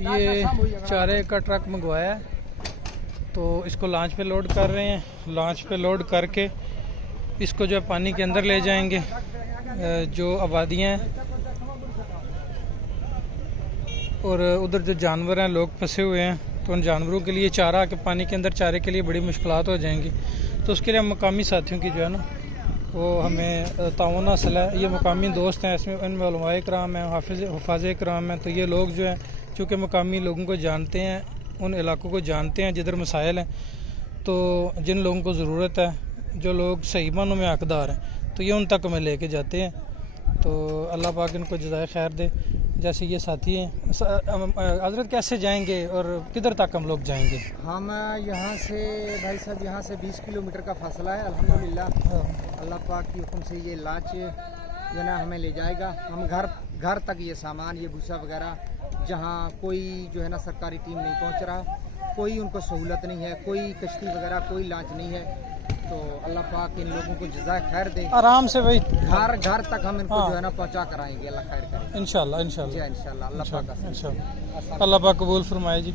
ये चारे का ट्रक मंगवाया है, तो इसको लॉन्च पे लोड कर रहे हैं। लॉन्च पे लोड करके इसको जो है पानी के अंदर ले जाएंगे। जो आबादियाँ हैं और उधर जो जानवर हैं, लोग फंसे हुए हैं, तो उन जानवरों के लिए चारा के पानी के अंदर चारे के लिए बड़ी मुश्किलात हो जाएंगी। तो उसके लिए मकामी साथियों की जो है ना वो हमें ताउन हासिल है। ये मकामी दोस्त हैं, इसमें इनमें उलमाए कराम हैं, हफाज़ कराम हैं। तो ये लोग जो हैं चूँकि मकामी लोगों को जानते हैं, उन इलाकों को जानते हैं जिधर मसाइल हैं, तो जिन लोगों को ज़रूरत है, जो लोग सही मानों में हकदार हैं, तो ये उन तक हमें लेके जाते हैं। तो अल्लाह पाक इनको जज़ाए खैर दे। जैसे ये साथी हैं, हज़रत कैसे जाएंगे और किधर तक हम लोग जाएंगे? हम यहाँ से भाई साहब, यहाँ से 20 किलोमीटर का फासला है। अल्हम्दुलिल्लाह अल्लाह पाक की हुक्म से ये लांच जो ना हमें ले जाएगा। हम घर तक ये सामान, ये भूसा वगैरह, जहाँ कोई जो है ना सरकारी टीम नहीं पहुँच रहा, कोई उनको सहूलत नहीं है, कोई कश्ती वगैरह, कोई लांच नहीं है। तो अल्लाह पाक इन लोगों को जज़ाए खैर दे। आराम से भाई घर तक हम इनको जो है ना पहुँचा कराएंगे। अल्लाह खैर करे इंशाल्लाह इंशाल्लाह इंशाल्लाह। अल्लाह पाक अल्लाह पाक कबूल फरमाए जी।